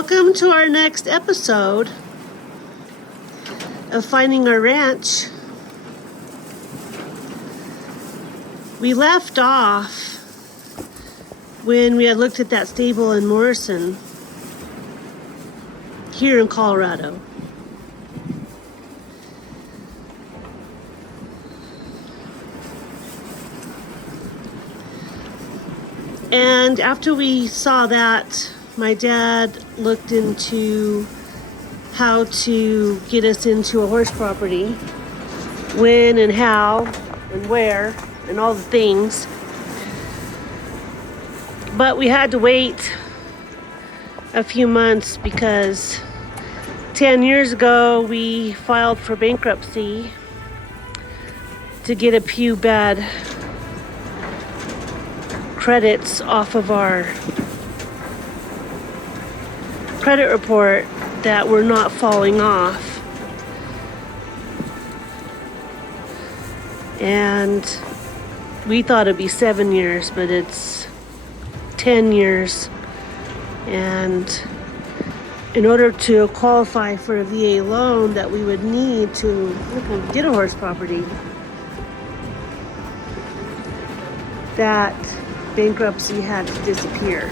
Welcome to our next episode of Finding Our Ranch. We left off when we had looked at that stable in Morrison, here in Colorado. And after we saw that, my dad looked into how to get us into a horse property, when and how and where and all the things. But we had to wait a few months because 10 years ago we filed for bankruptcy to get a few bad credits off of our credit report that were not falling off. And we thought it'd be 7 years, but it's 10 years. And in order to qualify for a VA loan that we would need to get a horse property, that bankruptcy had to disappear.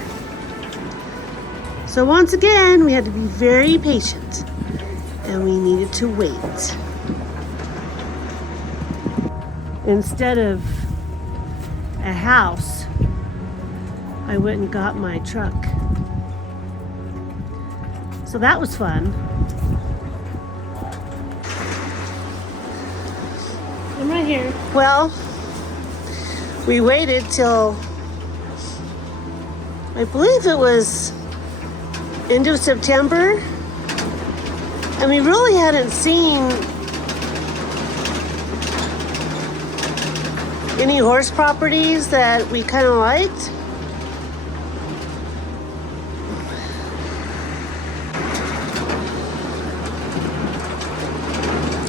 So once again, we had to be very patient and we needed to wait. Instead of a house, I went and got my truck. So that was fun. I'm right here. Well, we waited till, I believe it was end of September, and we really hadn't seen any horse properties that we kind of liked.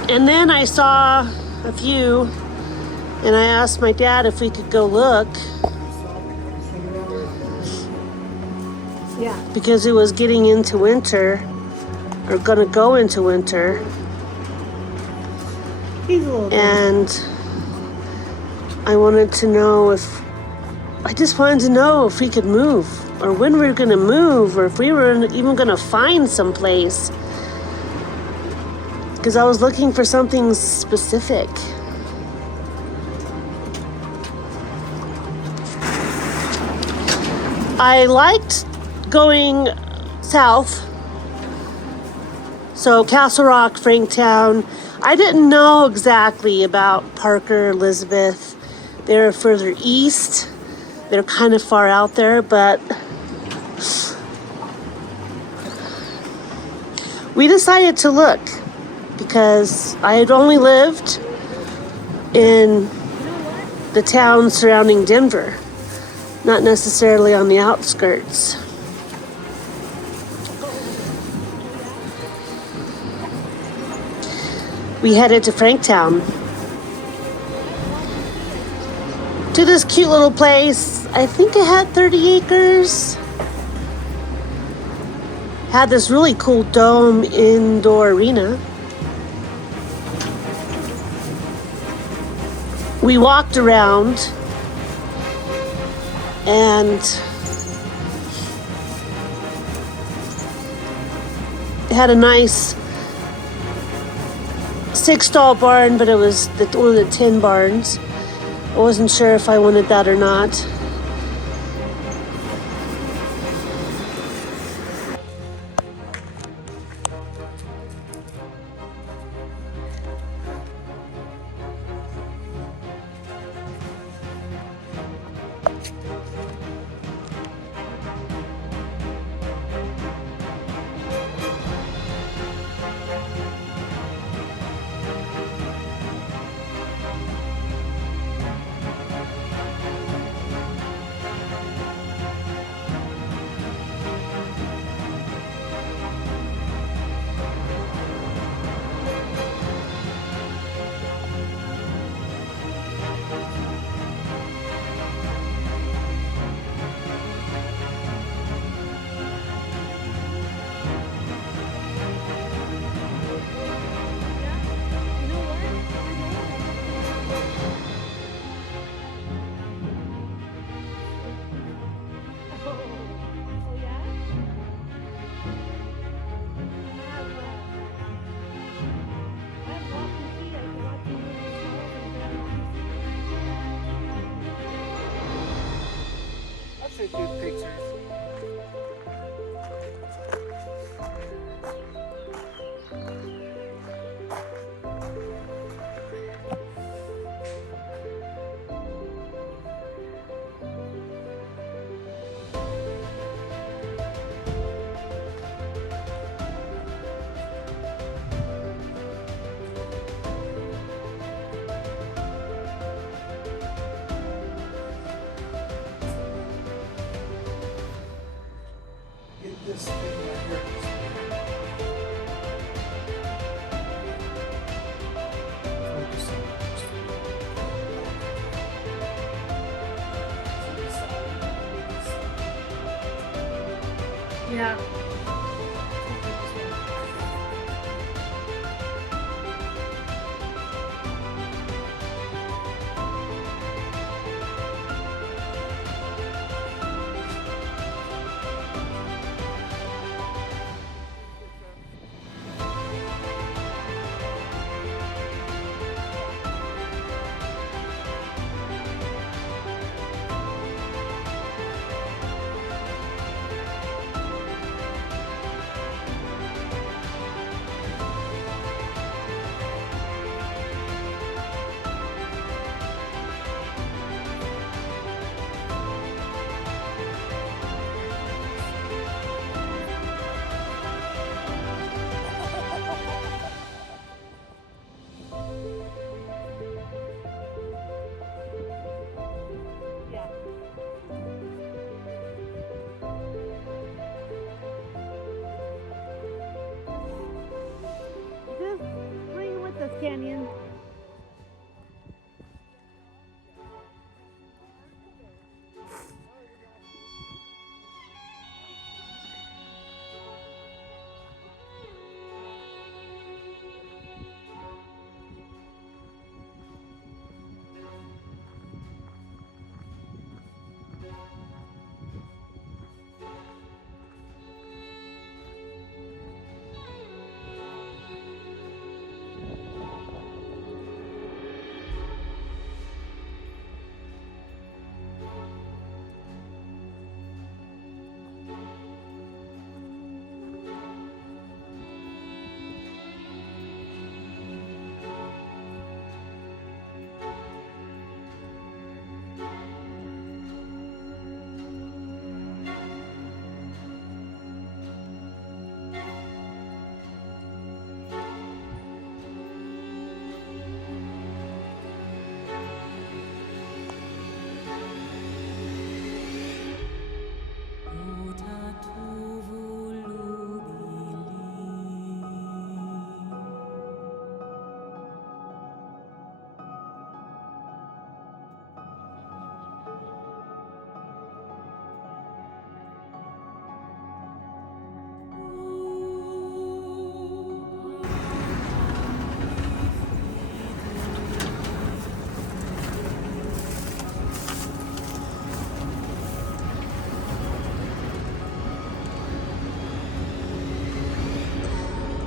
And then I saw a few, and I asked my dad if we could go look. Yeah. Because it was getting into winter, or gonna go into winter. And I wanted to know if we could move, or when we were gonna move, or if we were even gonna find some place. Because I was looking for something specific. I liked going south, so Castle Rock, Franktown. I didn't know exactly about Parker, Elizabeth. They're further east. They're kind of far out there, but we decided to look because I had only lived in the town surrounding Denver, not necessarily on the outskirts. We headed to Franktown, to this cute little place. I think it had 30 acres. Had this really cool dome indoor arena. We walked around and it had a nice 6-stall barn, but it was one of the 10 barns. I wasn't sure if I wanted that or not. take good pictures. Get this thing right here. Focus on Yeah. Just bring with us, Canyon.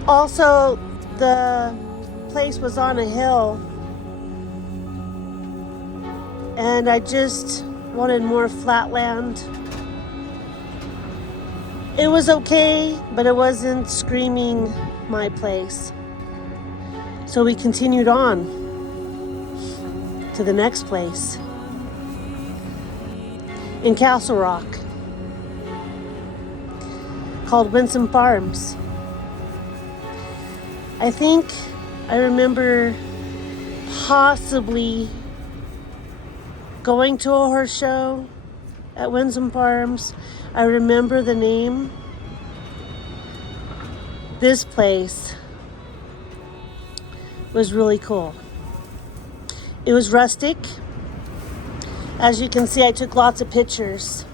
Also, the place was on a hill, and I just wanted more flat land. It was okay, but it wasn't screaming my place. So we continued on to the next place in Castle Rock called Winom Farms. I think I remember possibly going to a horse show at Winom Farms. I remember the name. This place was really cool. It was rustic. As you can see, I took lots of pictures,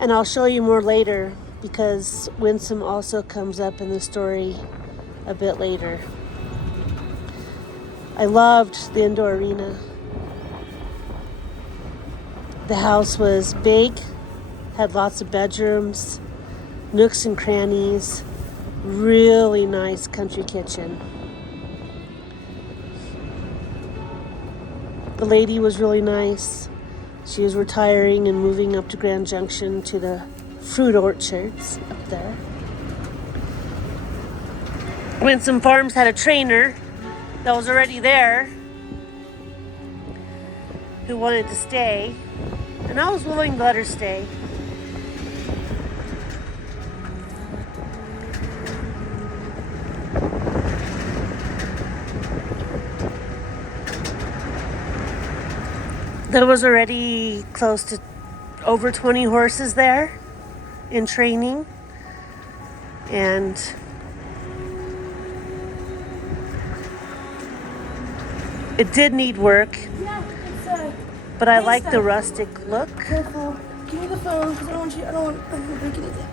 and I'll show you more later because Winom also comes up in the story a bit later. I loved the indoor arena. The house was big, had lots of bedrooms, nooks and crannies, really nice country kitchen. The lady was really nice. She was retiring and moving up to Grand Junction to the fruit orchards up there. Winom Farms had a trainer that was already there who wanted to stay, and I was willing to let her stay. There was already close to over 20 horses there in training, and it did need work, but I like the rustic look. Careful. Give me the phone because I don't want you. I don't want to break anything.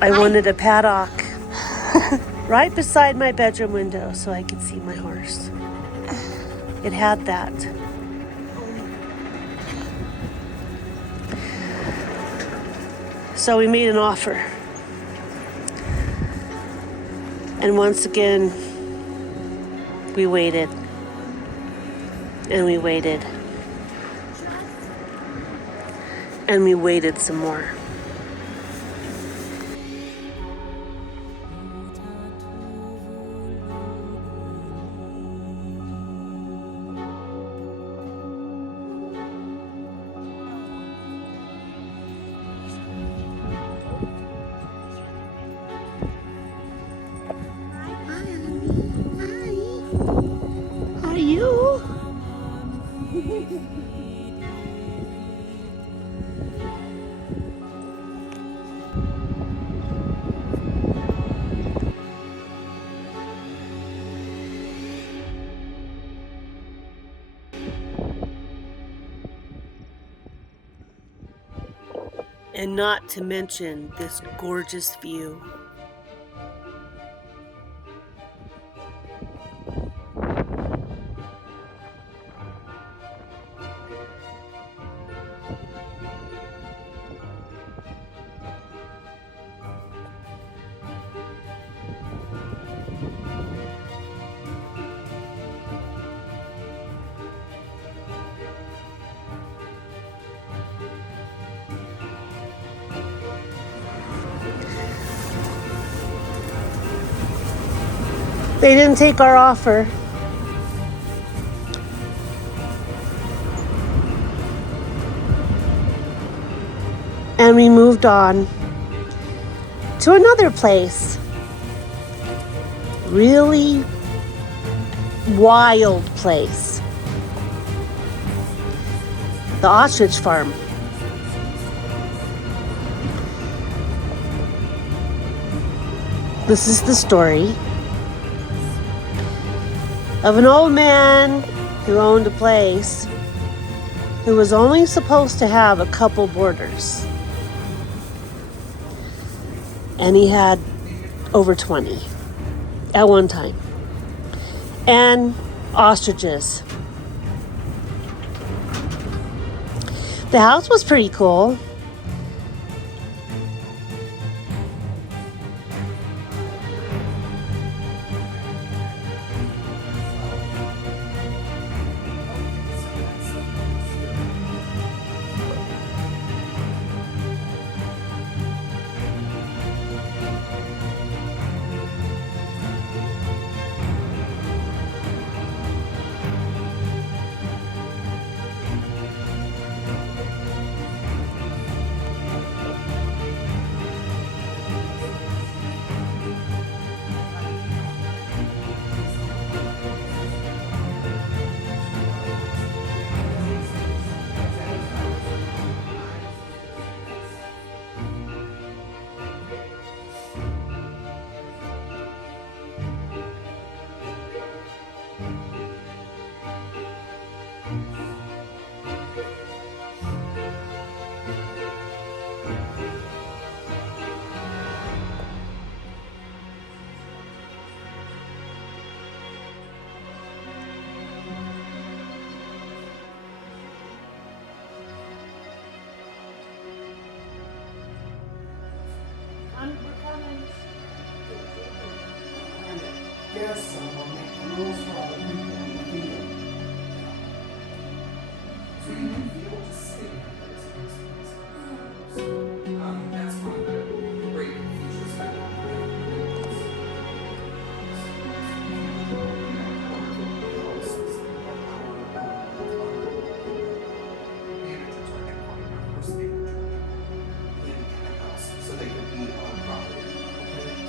I wanted a paddock right beside my bedroom window so I could see my horse. It had that. So we made an offer. And once again, we waited. And we waited. And we waited some more. Are you? And not to mention this gorgeous view. They didn't take our offer. And we moved on to another place. Really wild place. The ostrich farm. This is the story of an old man who owned a place who was only supposed to have a couple boarders. And he had over 20 at one time. And ostriches. The house was pretty cool. Yes, I'm gonna make rules for other people.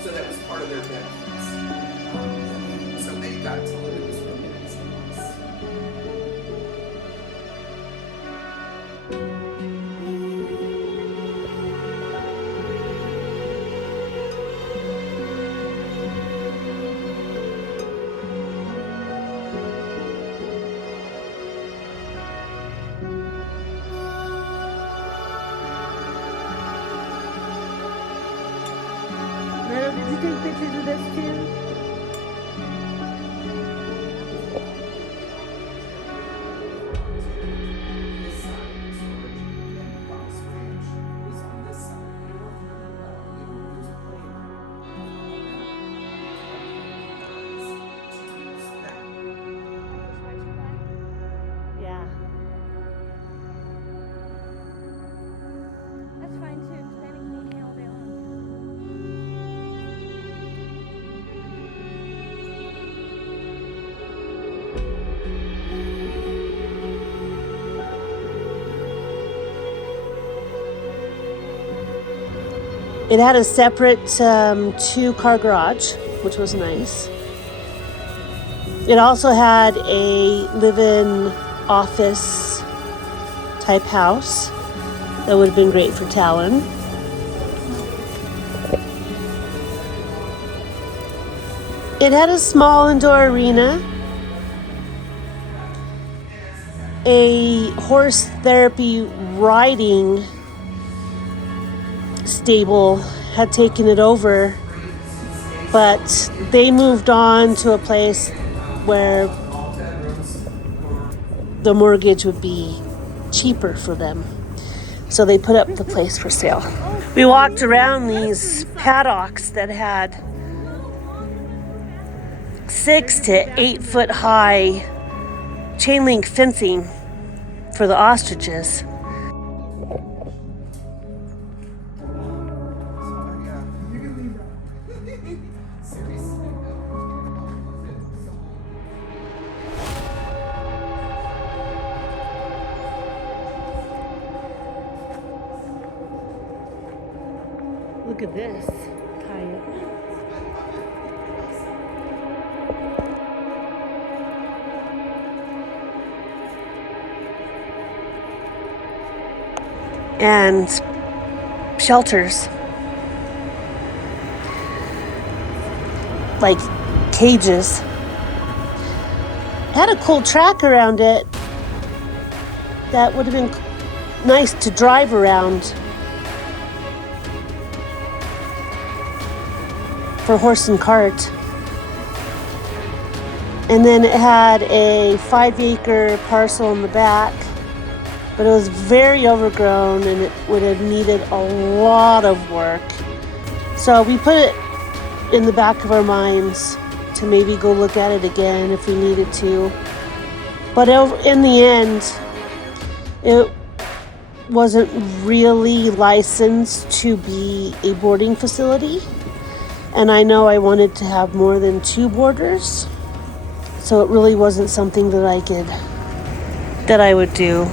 So that was part of their benefits. So they got to live. It was really nice. Meadow, did you take pictures of this too? This side, storage, and Fox Ranch was on this side. It worked really well. It was planned Yeah. That's fine too, because Danny can eat me all day long. It had a separate 2-car garage, which was nice. It also had a live-in office type house that would have been great for Talon. It had a small indoor arena, a horse therapy riding stable had taken it over, but they moved on to a place where the mortgage would be cheaper for them. So they put up the place for sale. We walked around these paddocks that had 6 to 8 foot high chain link fencing for the ostriches. Look at this coyote. And shelters, like cages. Had a cool track around it that would have been nice to drive around for horse and cart. And then it had a 5-acre parcel in the back, but it was very overgrown and it would have needed a lot of work. So we put it in the back of our minds to maybe go look at it again if we needed to. But in the end, it wasn't really licensed to be a boarding facility. And I know I wanted to have more than 2 boarders. So it really wasn't something that I would do.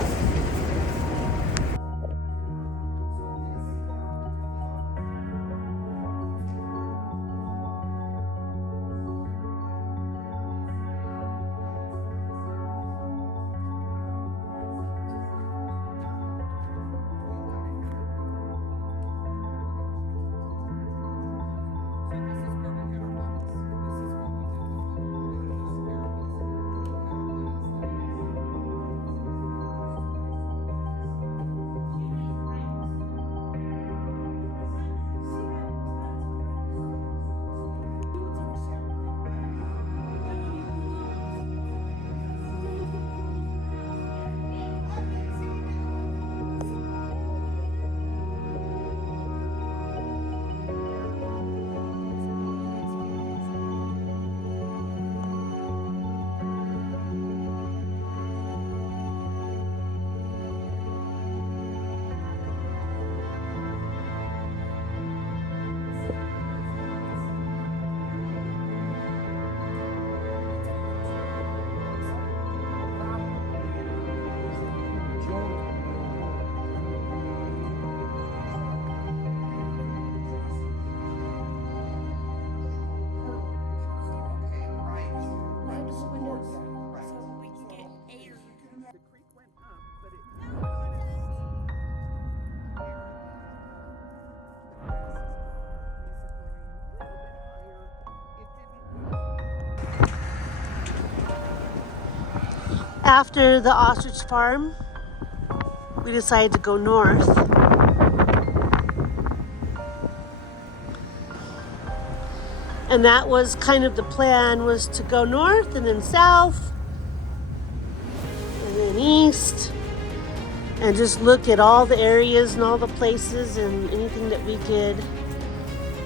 north. Right. So we can get air. The creek went up, but it kind of barely. The grasses were growing a little bit higher. It didn't. After the ostrich farm, we decided to go north. And that was kind of the plan, was to go north and then south and then east and just look at all the areas and all the places and anything that we could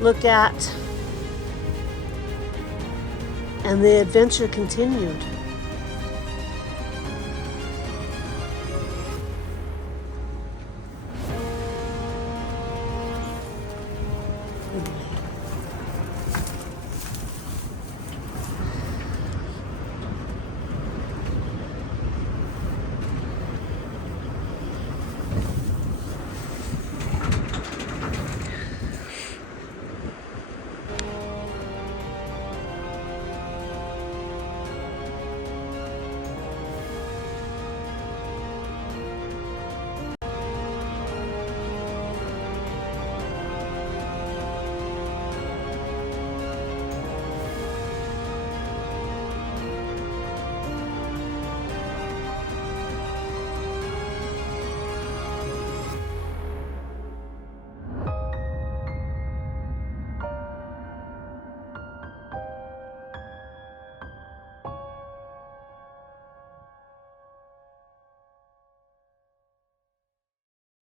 look at. And the adventure continued.